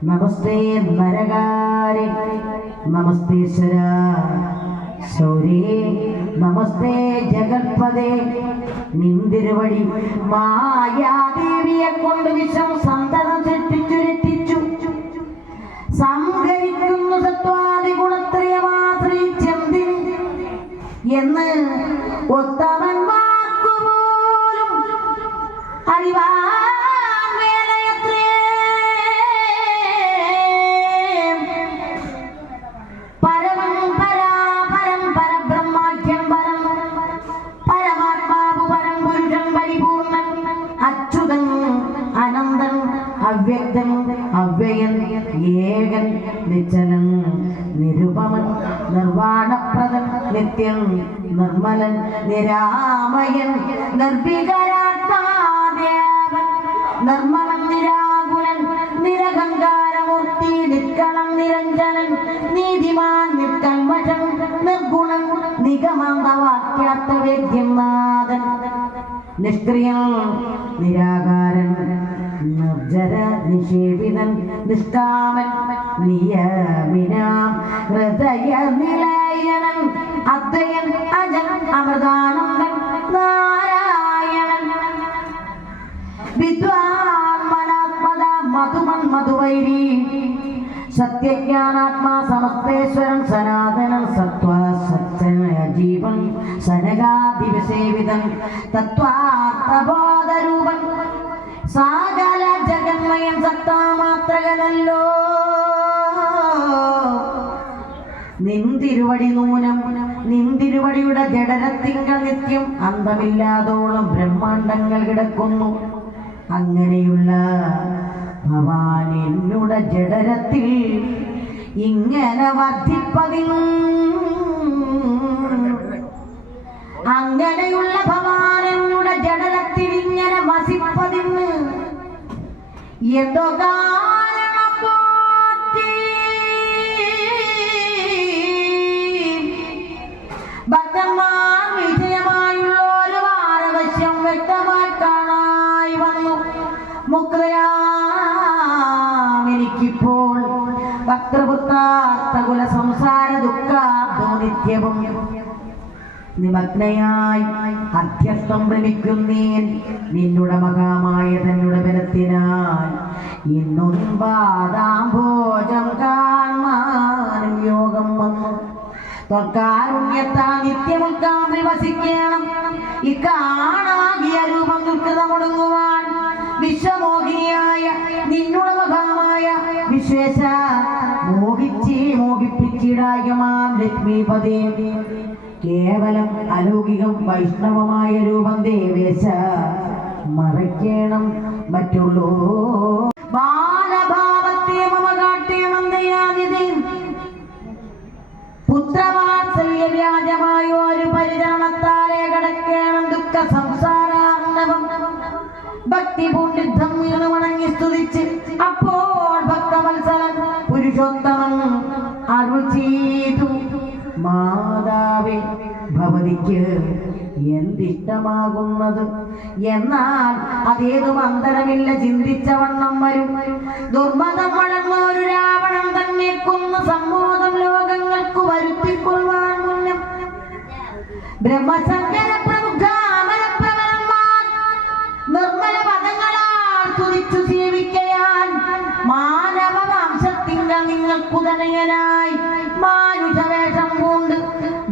നമസ്തേ നരകാരി നമസ്തേശ്വര ശൗര്യേ നമസ്തേ ജഗത്പദേ നിന്തിരുവടി മായാദേവിയെ കൊണ്ട് വിഷം സന്തതം രക്ഷിച്ചു സംഹരിക്കുന്നു സത്വാദി ഗുണത്രയമാശ്രയിച്ചെന്തിന് എന്ന് ഉത്തമന്മാർക്കു പോലും അറിവാ അവ്യക്തൻ അവ്യയൻ ഏകൻ നിശ്ചലൻ നിരുപമൻ നിർവാണപ്രദൻ നിത്യൻ നിർമ്മലൻ നിരാമയൻ നിർവികാരാത്മാദേവൻ നിർമ്മലൻ നിരാകുലൻ നിരഹങ്കാരമൂർത്തി നിഷ്കളം നിരഞ്ജനൻ നീതിമാൻ നിഷ്കൽമഷൻ നിർഗുണൻ നിഗമാന്തവാക്യാർത്ഥവേദ്യം നാഥൻ നിഷ്ക്രിയൻ നിരാകാരൻ നിർജര നിഷേവിതൻ നിഷ്കാമൻ നിയമിനാം ഹൃദയ നിലയനൻ അദ്വയൻ അജൻ അമൃതാനന്ദൻ നാരായണൻ വിദ്വാൻ മനാത്മത മധുമൻ മധുവൈരി സത്യജ്ഞാനാത്മാ സമസ്തേശ്വരൻ സനാതനൻ സത്വ സജ്ജനജീവൻ സനകാദിവസേവിതൻ തത്വാർത്ഥബോധരൂപൻ സാകല ജഗന്മയം സത്താമാത്രകനല്ലോ നിന്തിരുവടി നൂനം നിന്തിരുവടിയുടെ ജഡരത്തിങ്കൾ നിത്യം അന്തമില്ലാതോളം ബ്രഹ്മാണ്ടങ്ങൾ കിടക്കുന്നു. അങ്ങനെയുള്ള ഭവാൻ എന്നുടെ ജഡരത്തിൽ ഇങ്ങനെ വർദ്ധിപ്പതിൽ അങ്ങനെയുള്ള ഭവാൻ എന്നുടെ ജഡരത്തിൽ ഇങ്ങനെ വസിപ്പതിന് എന്തോ കാരണം പോറ്റി ഭക്തന്മാർ വിജയമായുള്ള ഒരു വാരവശ്യം വ്യക്തമായി കാണായി വന്നു. മുക്തയാമെനിക്കിപ്പോൾ ഭക്തൃപുത്രാർത്ഥകുല സംസാര ദുഃഖാബ്ദോ നിത്യവും നിമഗ്നയായി അധ്യസ്ഥം ഭ്രമിക്കുന്നേൻ നിന്നുടെ മഹാമായ തന്നുടെ ബലത്തിനാൽ ഇന്നും പാദാംഭോജം കാണാനും യോഗം വന്നു. ത്വക്കാരുണ്യത്താ നിത്യമുൽക്കാമ്പിൽ വസിക്കണം. ഇക്കാണാകിയ രൂപം ദുഃഖിതമൊടുങ്ങുവാൻ വിശ്വമോഹിനിയായ നിന്നുടെ മഹാമായ വിശ്വേശ മോഹിപ്പിച്ചിടായമാം ലക്ഷ്മീപദേ കേവലം അലൗകികം വൈഷ്ണവമായ രൂപം ദേവേശ മറയ്ക്കണം. മറ്റുള്ളൂ ബാലഭാവത്തെ മമ കാട്ടണം ദയാനിധി പുത്രവാത്സല്യ വ്യാജമായ ഒരു പരിചരണത്താലെ കടക്കണം ദുഃഖ സംസാരാർണവം. ഭക്തി പൂണ്ടിദ്ധം വീണ് വണങ്ങി സ്തുതിച്ച് അപ്പോൾ ഭക്തവത്സലൻ പുരുഷോത്തമൻ അരുൾ ചെയ്തു, മാതാവേ ഭവതിക്ക് എന്തിഷ്ടമാകുന്നത് എന്നാൽ അതേതും അന്തരമില്ല ചിന്തിച്ചവണ്ണം വരും. ദുർമതം വളർന്ന ഒരു രാവണൻ തന്നെ കൊന്ന് സമ്മോദം ലോകങ്ങൾക്ക് വരുത്തിക്കൊള്ളുവാൻ മുന്നം ബ്രഹ്മശങ്കര പ്രമുഖ അമരപ്രവരന്മാർ നിർമ്മല പദങ്ങളാൽ തുതിച്ചു സേവിക്കയാൽ മാനവ വംശത്തിങ്കൾ നിങ്ങൾക്കുതനയനായി മാനുഷവേഷം കൊണ്ട്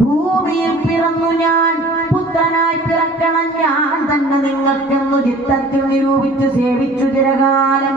ഭൂമിയിൽ പിറന്നു ഞാൻ പുത്രനായി പിറക്കണം ഞാൻ തന്നെ നിങ്ങൾക്കെന്നു ചിത്തത്തിൽ നിരൂപിച്ചു സേവിച്ചു ചിരകാലം.